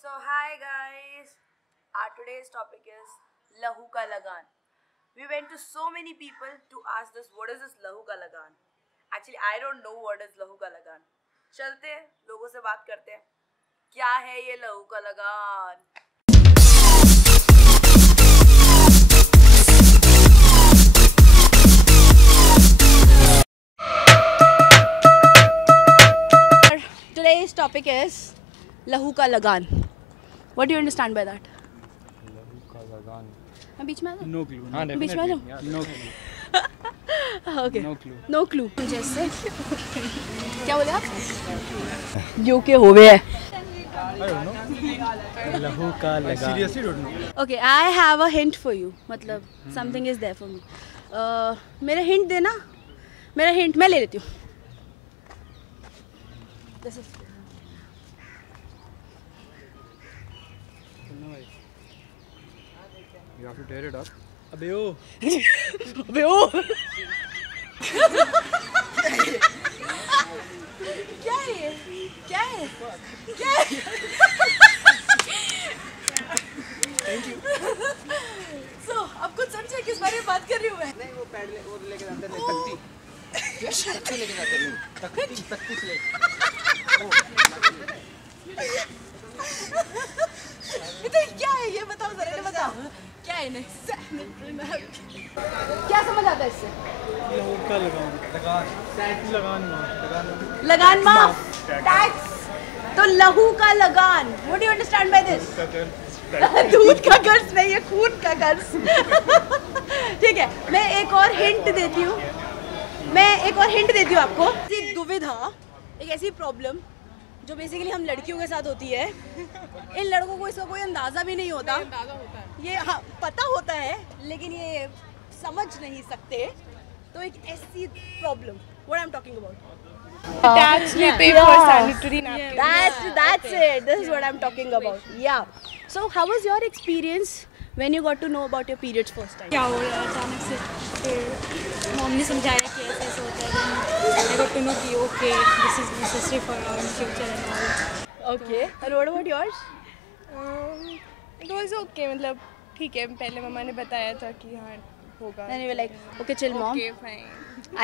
So hi guys, our today's topic is Lahu Ka Lagan. We went to so many people to ask this what is this Lahu Ka Lagan. Actually I don't know what is Lahu Ka Lagan. चलते हैं लोगों से बात करते हैं क्या है ये लहू का लगान. Today's topic is Lahu Ka Lagan. What do you understand by that? लहू का लगान. मैं बीच में आ जाऊँ? No clue. हाँ, बीच में आ जाऊँ? No clue. Okay. No clue. No clue. जैसे क्या बोले आप? जो के होवे है. I don't know. लहू का लगान. I seriously don't know. Okay, I have a hint for you. मतलब something is there for me. मेरा hint देना. मेरा hint मैं ले लेती हूँ. This is. You have to tear it up. अबे ओ. अबे ओ. क्या है ये? क्या है? क्या है? Thank you. So, अब कुछ समझे किस बारे में बात कर रही हूँ मैं? नहीं वो पैड ले वो लेके जाते हैं तख्ती. तख्ती लेके जाते हैं. तख्ती से. तो क्या है ये बताओ जरा ये बताओ. क्या है ना? क्या समझ आता है इससे? लहू का लगान. लगान. लगान माफ. टैक्स. तो लहू का लगान. What do you understand by this? दूध का कर्ज नहीं है खून का कर्ज. ठीक है मैं एक और हिंट देती हूँ. आपको. दुविधा एक ऐसी प्रॉब्लम जो बेसिकली हम लड़कियों के साथ होती है. इन लड़कों को इसका कोई अंदाजा भी नहीं होता. ये हाँ पता होता है लेकिन ये समझ नहीं सकते. तो एक ऐसी problem. What I'm talking about. Tax we pay for sanitary napkins. That's it. This is what I'm talking about. Yeah. So how was your experience when you got to know about your periods first time? क्या हो रहा है अचानक से फिर mom ने समझाया कि ऐसे ऐसे होता है. I got to know कि okay this is necessary for our future and all. Okay. And what about yours? It was okay मतलब ठीक है. पहले मम्मा ने बताया था कि हाँ होगा. Then you were like, okay, chill, mom. Okay fine.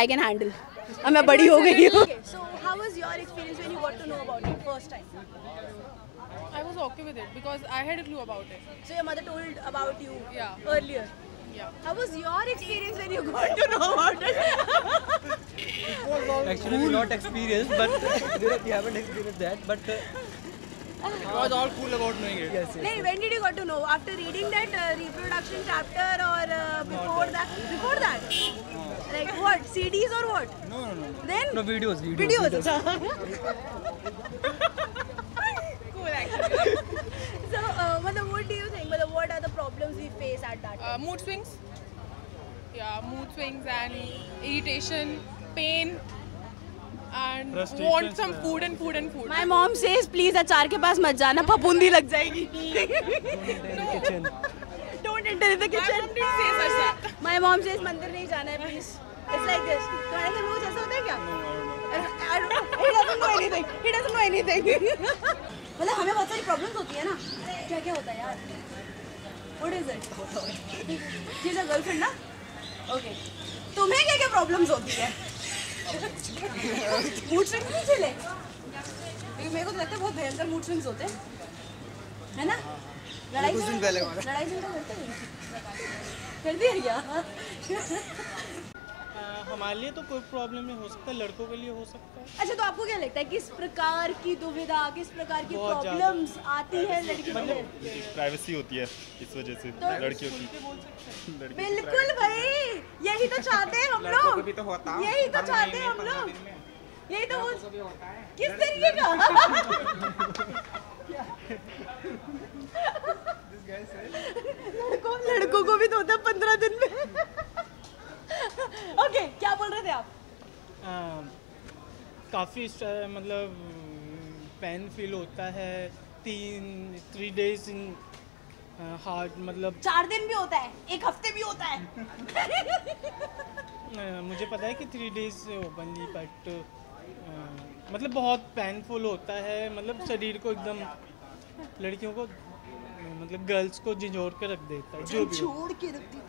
I can handle. अब मैं बड़ी हो गई हूँ. So how was your experience when you got to know about it first time? I was okay with it because I had a clue about it. So your mother told about you Yeah. earlier. Yeah. How was your experience when you got to know about it? Actually we not experienced but we haven't experienced that but it was all cool about knowing it. Yes. Hey, when did you got to know? After reading that reproduction chapter or before that? Before that? Like what? CDs or what? No. Then? No videos. Videos. Cool actually. So, मतलब what do you think? मतलब what are the problems we face at that time? Mood swings. Yeah, mood swings and irritation, pain, and want some food and food and food. My mom says please अचार के पास मत जाना फफूंदी लग जाएगी. Kitchen. Don't enter in the kitchen. My mom didn't say such that. My mom says मंदिर नहीं जाना है please. It's like this. तुम्हारे घर रोज ऐसा होता है क्या? I don't know. He doesn't know anything. He doesn't know anything. मतलब हमें बहुत सारी प्रॉब्लम्स होती है ना. क्या क्या होता है यार? What is it? She's a girlfriend ना? Okay. तुम्हें क्या क्या प्रॉब्लम्स होती है? मूड स्विंग्स नहीं चले? मेरे को तो लगता है बहुत भयंकर मूड स्विंग्स होते हैं. है ना? लड़ाई से करते हैं. कर दिया क्या? हमारे लिए तो कोई प्रॉब्लम नहीं हो सकता. लड़कों के लिए हो सकता है. अच्छा तो आपको क्या लगता है किस प्रकार की दुविधा किस प्रकार की बहुत प्रॉब्लम्स आती है लड़कियों को? प्राइवेसी होती है इस वजह से तो लड़कियों की. बिल्कुल भाई यही तो चाहते हैं हम लोग. यही तो चाहते हैं हम लोग. यही तो किस तरीके का लड़कों को भी तो होता है 15 दिन में. ओके क्या बोल रहे थे आप? काफ़ी मतलब पेन फील होता है. 3 days इन हार्ड मतलब 4 दिन भी होता है 1 हफ्ते भी होता है. मुझे पता है कि 3 days ओपनली बट मतलब बहुत पेनफुल होता है. मतलब शरीर को एकदम लड़कियों को मतलब गर्ल्स को झिझोर के रख देता है जो भी हो। छोड़ के रख देती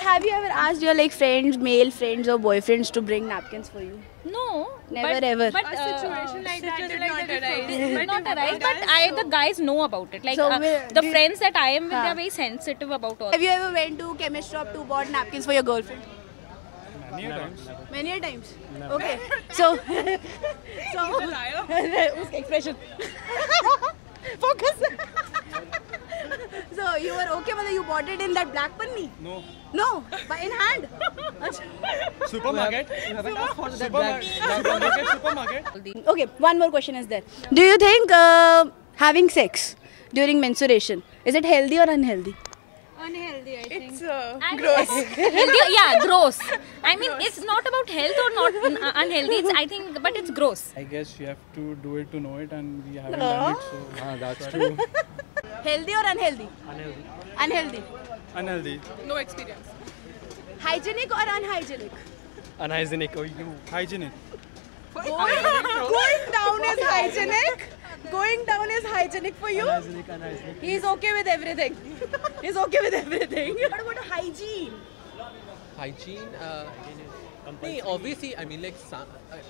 Have you ever asked your like friends, male friends or boyfriends to bring napkins for you? No, Never but, ever. But Situation like that did not arise. not arise. But the guys know about it. Like So the friends that I am with, they are very sensitive about all. Have you ever went to chemist shop to bought napkins for your girlfriend? Many times. Many a times. Okay. So उसका expression. Focus. So you were okay, but you bought it in that black panni? No. No, but in hand. Supermarket. You haven't asked for that Supermarket. Okay, one more question is there. Do you think having sex during menstruation, is it healthy or unhealthy? Unhealthy, I think. It's gross. Healthy, yeah, gross. I mean, it's not about health or not unhealthy. It's, I think, but it's gross. I guess you have to do it to know it, and we haven't done it, so That's true. Healthy or unhealthy? Unhealthy. unhealthy. No experience. Hygienic or unhygienic? Unhygienic. Oh, you. Hygienic. Going down is hygienic. Going down is hygienic for you. Unhygienic. He's okay with everything. He's okay with everything. What about hygiene? Hygiene, obviously, I mean, like,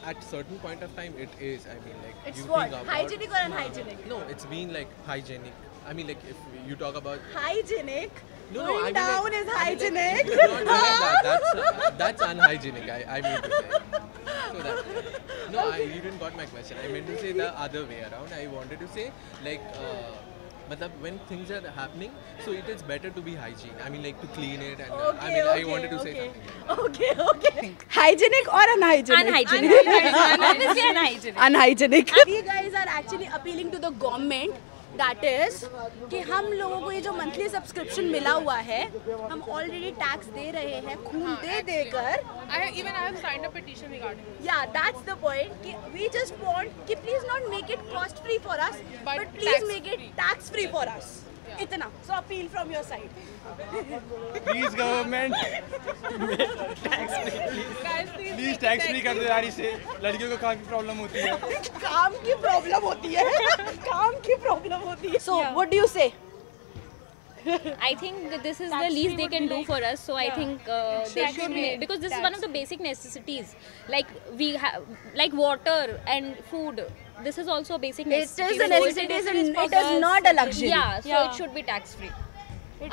at certain point of time, it is. I mean, like, It's you what? think about. Hygienic or unhygienic? No, it's been like hygienic. I mean, like, if you talk about. Hygienic. No, Going I mean, down like, is I mean, like, hygienic. if you're not doing that, that's unhygienic. I mean to say. So that. No, you didn't got my question. I meant to say the other way around. I wanted to say, like, matlab, when things are happening, so it is better to be hygiene. I mean, like, to clean it, and I mean, I wanted to say something. Okay. Hygienic or unhygienic? Unhygienic. Obviously unhygienic. Unhygienic. We guys are actually appealing to the government. That is कि हम लोगों को ये जो monthly subscription मिला हुआ है, हम ऑलरेडी टैक्स दे रहे हैं खून दे देकर. I have signed a petition regarding this. Yeah, that's the point. कि we just want कि please not make it cost free for us, But but please tax make it free. tax free for us. इतना. So appeal from your side. Please government, Guys, please tax free कर दो यार इसे. लड़कियों को काफी problem होती है. काम की प्रॉब्लम होती है. काम की प्रॉब्लम होती है. So what do you say? I think this is the least they can do for us. So I think they should make, because this is one of the basic necessities. Like we have, like water and food. This is also a basic It necessity. is a necessity. It is not a luxury. Yeah, so it should be tax free.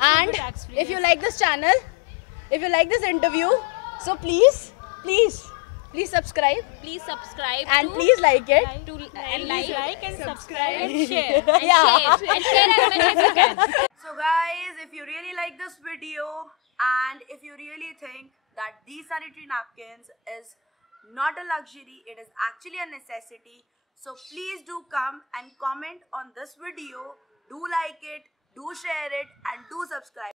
And if you like this channel, if you like this interview, so please subscribe Please subscribe and to, please like it. and like and subscribe. and share Yeah. and share as many as you can. So guys, if you really like this video and if you really think that these sanitary napkins is not a luxury, it is actually a necessity, so please do come and comment on this video, do like it, do share it and do subscribe.